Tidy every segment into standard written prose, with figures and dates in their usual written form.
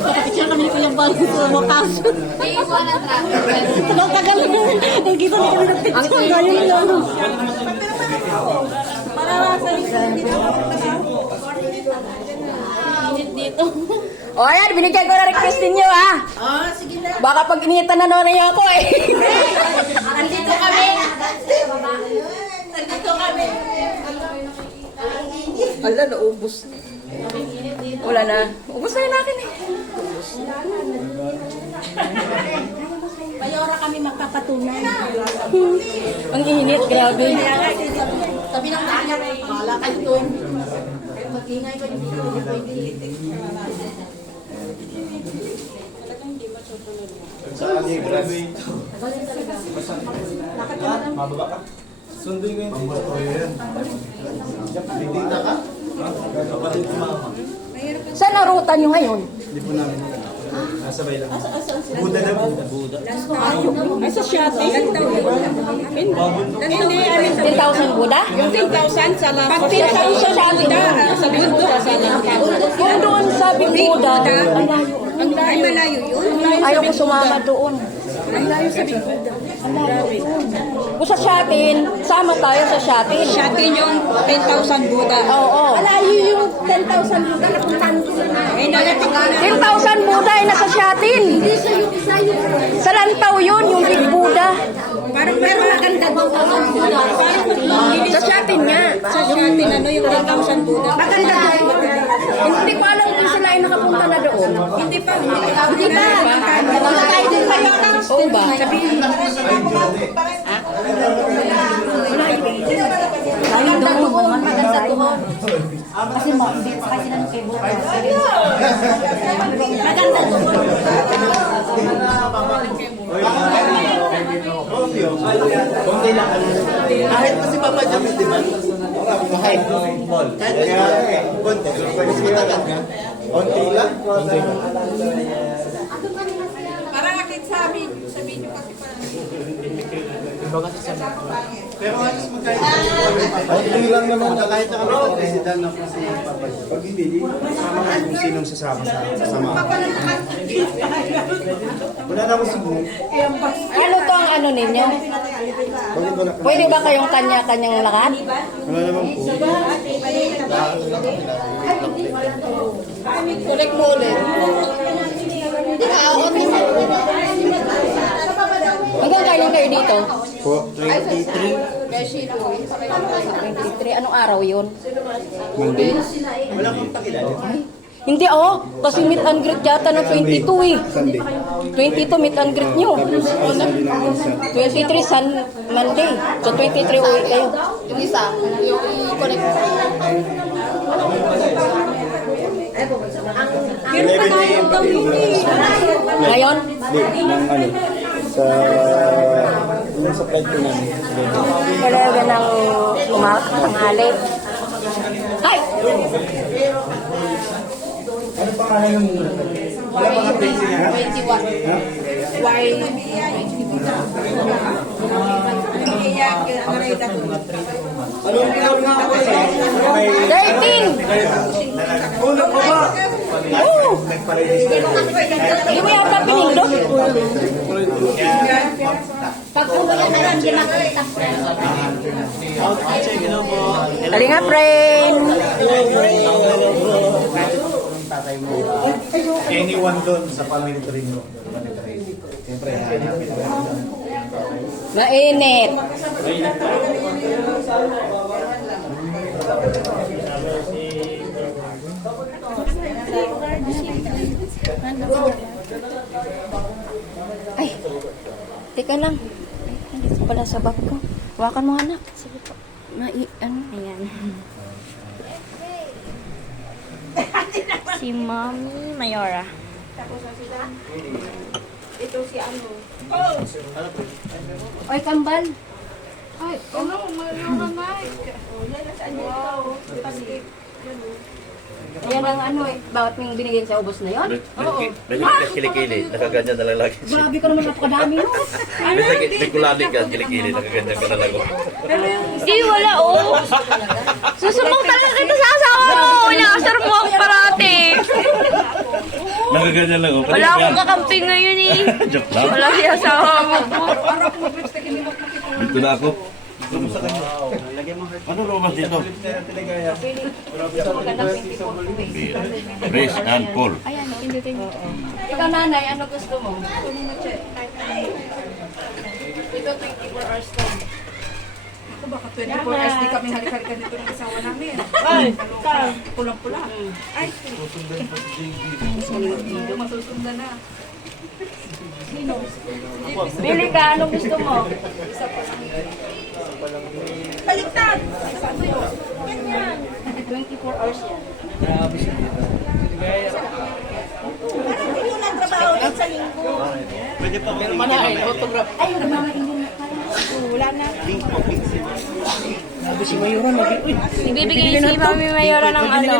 Nakapicture kami ni Kuya Bal sa wakas. Ang tagal mo. Nagkita na kami ng picture. Ngayon lang. Para sa dito. O ayan, binigyan ko na request ninyo ha. Sige na. Baka pag initan na naman ako eh. Nandito kami. Nandito kami. Ala, naubos. Wala na. Ubos na yun natin eh. Mayora kami magpapatunay. Ang init, grabe. Sabi ng kanya, bahala kayo doon. Mag-ingay ko yung dito. Saan yung graduate? Mababa ka? Sunduin ko yung tito. Hindi na ka? Kapatid ko mama. Saan ang ruta nyo ngayon? Hindi po namin. Nasabay lang. Buda na Buda. Ay, sa shopping. Hindi, 10,000 Buda? yung 10,000 sa lang. Pag 10,000 sa Buda. Sa Buda, sa lang. Kung doon sa Buda, ang layo. Ang malayo yun. Ayaw ko sumama doon. Ang layo sa Buda. Kung sa Shatin, sama tayo sa Shatin. Shopping yung 10,000 Buda. Oo. Malayo yung 10,000 Buda na puntahan ko na. Eh, nalapag ka na. 10,000 Buda ay nasa Shatin. Hindi sa yung isa yung... Sa Lantaw yun, yung Big Buda. Parang pero maganda 10,000 Buda. Sa Shatin nga. Sa shopping, ano yung 10,000 Buda? Maganda doon. Hindi pa alam kung sila ay nakapunta na doon. Hindi pa. Hindi pa. Tayo din pa yun. Oo ba? Tayo doon. Maganda doon. Kasi mo, hindi pa kasi ng cable. Maganda doon. Konti lang. Kahit pa si Papa James, di ba? Kahit. Kahit konti. Mas matagal ka. Konti lang. Parang akit sa video kasi parang. Pero alas magkahit. Konti lang naman. Kahit na kami sa president na po si Papa James. Pag hindi, sama ka kung sinong sasama sa sasama. Wala na ako subukan. Ano to ang ano ninyo? Pwede ba kayong kanya-kanyang lakad? Wala naman po. Correct mo ulit. Hanggang kailan kayo dito? Po, 23. 23. Anong araw yun? Monday. Wala kang takilala. Hindi kasi meet and greet yata ng 22 eh. Sunday. 22 meet and greet nyo. Tapos Sunday ng minsan. 23 Monday. So 23 uwi kayo. Yung isa, yung i-connect. Pero pa tayo daw Ngayon? Hindi, ng ano, sa yung sa flight ko namin. Wala ba ng tanghali? Ay! Ano pangalan yung wala pa ka page niya? 21. Ha? Why? Anong ilang nga ako sa'yo? 13! Una pa ba? Oo! Hindi mo yata pinindot? Pagkuha na lang ginakita. Kalinga, friend! Anyone doon sa pamilya mo? Siyempre, hanapin mo. Mainit! Ay! Teka lang. Nandito pala sa bag ko. Hawakan mo, anak. Sige po. Ayan. Si Mommy Mayora. Ito si ano. Oy, kambal. Ay, ano, mayroon na Wow. Yan ang ano eh. Bakit yung binigay sa ubos na yon? Oo. May kilikili, nakaganyan na lang lagi. Grabe ka naman napakadami no. May kulali ka, kilikili, nakaganyan ka na lang. Hindi, wala oh. nakaganyan lang. Oh. Wala akong kakampi ngayon eh. Joke lang. Wala siya sa mo po. Dito na ako. Ano romas dito? Chris and Paul. Ayan, pindutin mo. Ikaw nanay, ano gusto mo? Ito 24 hours to. Ito baka 24 hours di kami halik-halikan dito ng asawa namin. Ay, pulang-pula. Ay, hindi masusundan na. Bili ka, ano gusto mo? Baliktad! 24 hours yan. Hindi mo nagtrabaho ulit sa linggo. Ay, nagmamaingin na pala. Wala na. Ibibigay si Mami Mayora ng ano.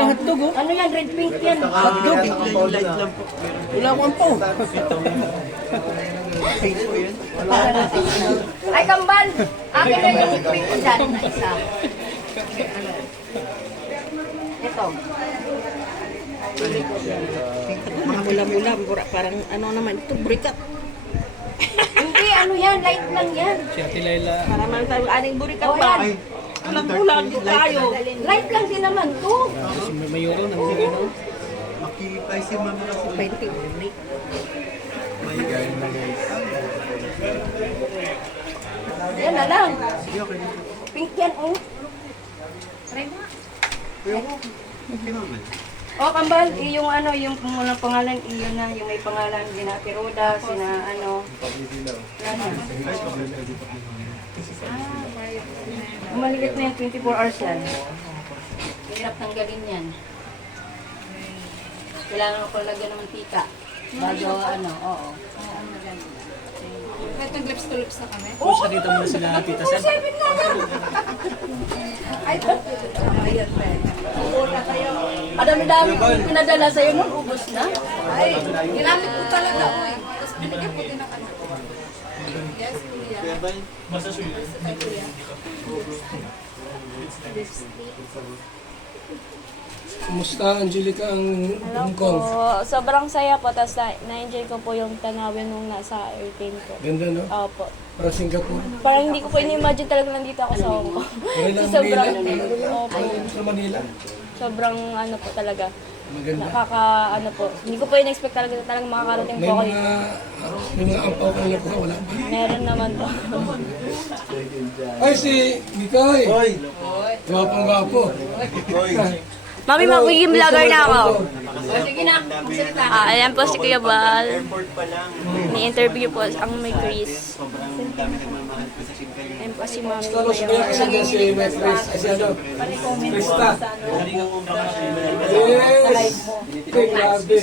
Ano yan, red pink yan. Wala ko po. Ay, kambal! Akin na yung pink dyan na isa. Ito. Mga mula-mula, parang ano naman ito, burikat. Hindi, ano yan, light lang yan. Para man tayo aning burikat Oh, pa. yan. Kulang-kulang tayo. Light lang din naman to. Makikipay si mama kasi. 20. Yan na lang. Pink yan, oh. Oh, kambal, yung ano, yung unang pangalan, iyon na, yung may pangalan, Ginati Roda, sina ano. Yan na. Maliit na yan, 24 hours yan. Hirap tanggalin yan. Kailangan ko lagyan ng mantika. Bago ano, oo. Kahit nag-lips to lips na kami. Oo, sakita mo na sila, Tita Sen. 7 na lang. Ay, ayan pa. Madami-dami ko pinadala sa'yo nun, ubos na. Ay, ginamit ko talaga ako eh. Tapos binigyan ko din ng anak ko. Yes, kuya. Kuya. Kumusta, Angelica, ang Hong Kong? Sobrang saya po, tapos na-enjoy ko po yung tanawin nung nasa airplane ko. Ganda, no? Opo. Parang Singapore. Parang hindi ko po in-imagine talaga nandito ako sa Hong Kong. Okay lang, sobrang, Manila. opo, Sa Manila. sobrang ano po talaga. Maganda. Ano po, hindi ko po in-expect talagang makakarating May po ako mga, dito. may mga ampaw ka nakuha, wala ba? Meron naman po. Ay, si Mikoy! Hoy! Gwapong-gwapo. Hoy! Mami, magiging vlogger na ako. Sige na, magsalita. Ayan po si Kuya Bal. Airport pa lang. Ni-interview po ang may Chris. Sobrang dami nagmamahal ko sa Singapore. Ayan po si Mami Tapos kaya Mayora. kasi dyan si May Chris, ay si ano, Krista. Yes! Okay, grabe.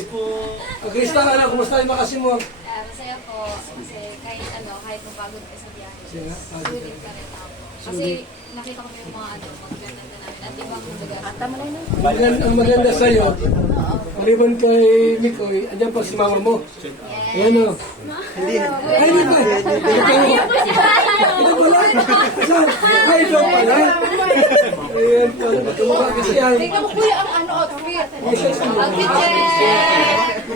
Krista, ano, kumusta yung makasi mo? Masaya po kasi kahit mapagod ka sa biyahe, Sige nga, sulit pa rin ako. Kasi nakita ko yung mga magaganda namin at ibang lugar. Ang maganda sa'yo, maliban kay Mikoy, andyan pa si mama mo. Ayan o. Ay, hindi ba? Ito pala. Ay, ito pala. Ayan pala. Tumukha kasi yan. Tingnan mo kuya ang ano outfit. Ay, siya, Outfit check!